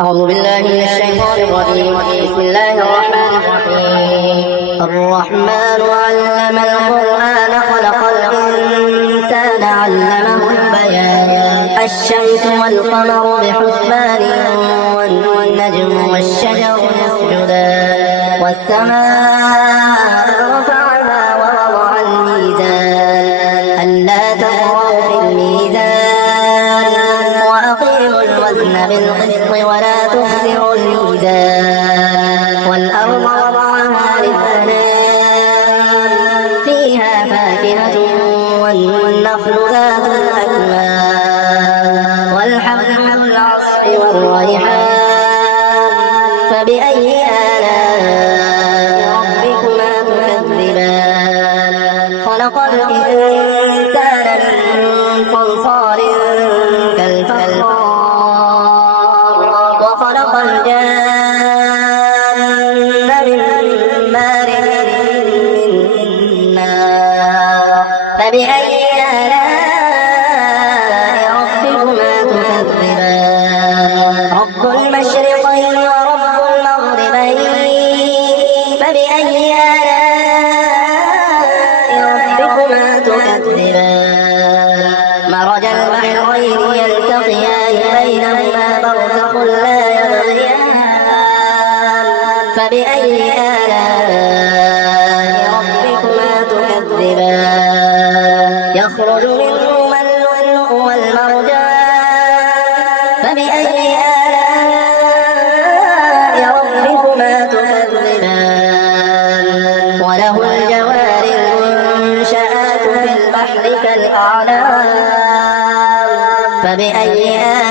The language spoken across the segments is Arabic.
أعوذ بالله من الشيطان الرجيم. بسم الله الرحمن الرحيم. الرحمن علم القرآن خلق الإنسان علمه البيان. الشمس والقمر بحسبان والنجم والشجر يسجدان والسماء رفعها ووضع الميزان ألا تطغوا في الميزان وأقيموا الوزن بالقسط ولا تخسروا الميزان والأرض وضعها للأنام فيها فاكهة والنخل ذات الأكمام والحب ذو العصف والريحان فبأي آلاء ربكما تكذبان خلق الإنسان من صلصال كالفخار وخلق الجن من مارج من نار فبأي آلاء ربكما تكذبان رب المشرقين ورب المغربين فبأي آلاء ربكما تكذبان مرج البحرين يلتقيان بينهما برزخ لا يبغيان فبأي آلاء ربكما تكذبان يخرج منهما اللؤلؤ والمرجان فبأي آلاء ربكما تكذبان وله الجوار المنشآت في البحر كالأعلام فبأي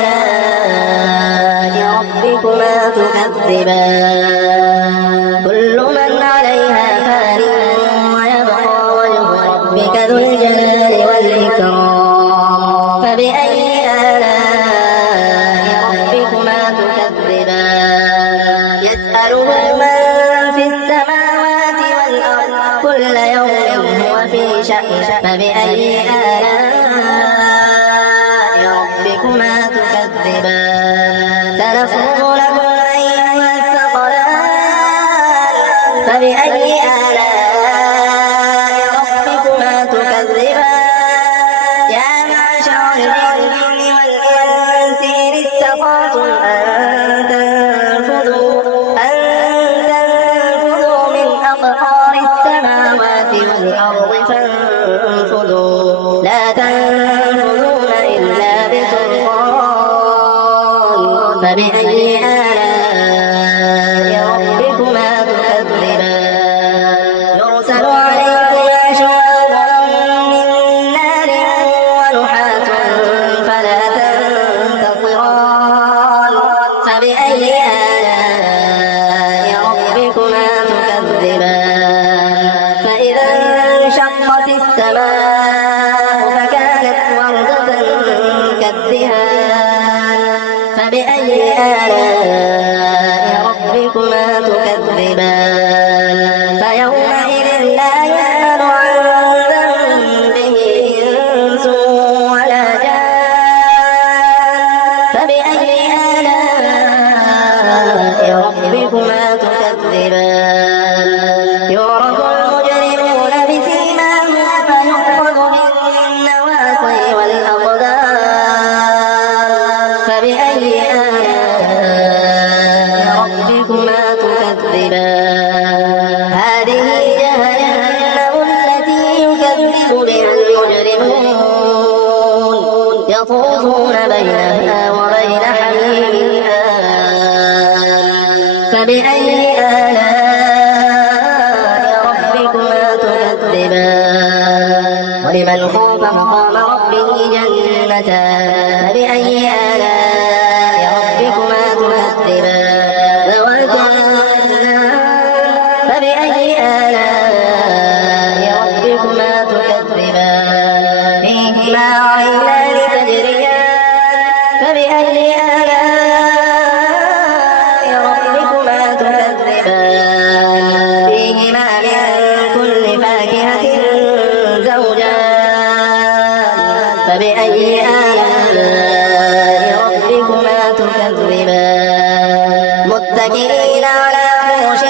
آلاء ربكما تكذبان كل من عليها فان ويبقى وجه ربك ذو الجلال والإكرام فبأي آلاء ربكما تكذبان يسأله من في السماوات والأرض كل يوم هو في شأن فبأي آلاء ربكما تكذبان سنفرغ لكم أيها الثقلان فبأي آلاء ربكما تكذبان يا معشر الجن والإنس إن استطعتم أن تنفذوا من أقطار السماوات والأرض فانفذوا لا تنفذون إلا بسلطان فبأي آلاء ربكما تكذبان يرسل عليكما شواظ من نار ونحاس فلا تنتصران فبأي آلاء ربكما تكذبان فإذا انشقت السماء فكانت وردة كالدهان فبأي آلاء ربكما تكذبان فيومئذ لا يسأل عن ذنبه إنس ولا جان فبأي آلاء ربكما تكذبان يعرف المجرمون بسيماهم فيؤخذ بالنواصي والأقدام فبأي آلاء ربكما تكذبان هذه جهنم التي يكذب بها المجرمون يطوفون بينها وبين حميم آن فبأي آلاء ربكما تكذبان ولمن خاف مقام ربه جنتان فبأي آلاء ربكما تكذبان ذواتا فبأي آلاء ربكما تكذبان فيهما عينان تجريان فبأي آلاء ربكما تكذبان فيهما من كل فاكهة زوجان فبأي آلاء متكئين على فرش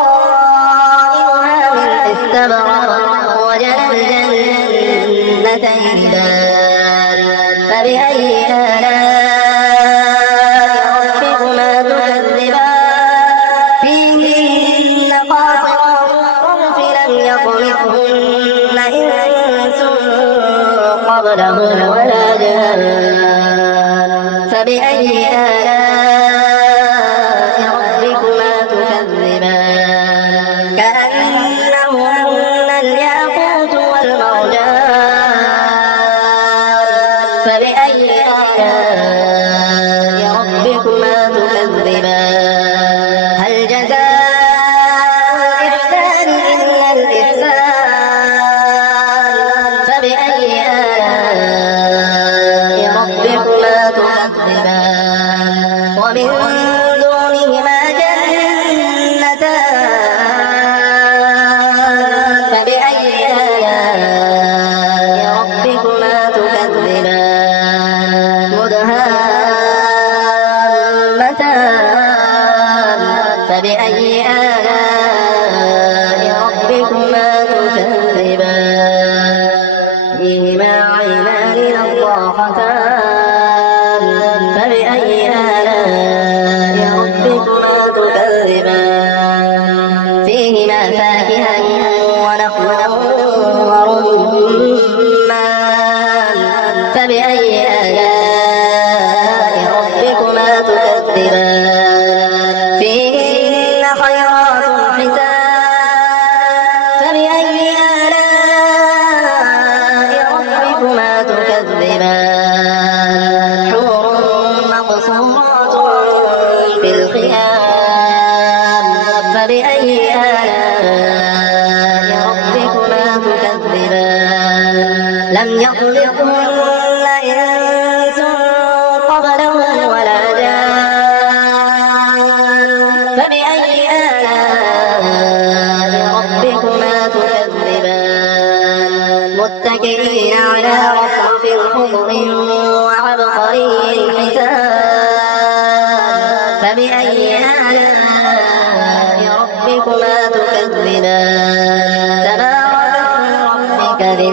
بطائنها من استبرق وجنى الجنتين دان فبأي آلاء ربكما تكذبان فيهن قاصرات الطرف لم يطمثهن إنس قبلهم ولا جان فبأي آلاء ربكما تكذبان كأنهن الياقوت والمرجان فبأي آلاء ربكما تكذبان هل جزاء الإحسان إلا الإحسان فبأي آلاء ربكما تكذبان ومن دونهما جنتان فبأي آلاء ربكما تكذبان مدهامتان فبأي آلاء ربكما تكذبان فيهما عينان نضاختان فبأي آلاء ربكما تكذبان فيهما فاكهة ونخل ورمان فبأي آلاء ربكما تكذبان فيهن خيرات حسان فبأي آلاء ربكما تكذبان حور مقصورات في الخيام فبأي آلاء ربكما تكذبان لم يطلقهن إنس قبلهم ولا جان فبأي آلاء ربكما تكذبان متكئين على رفرف خضر وعبقري حسان فبأي آلاء ربكما تكذبان تبارك اسم ربك ذي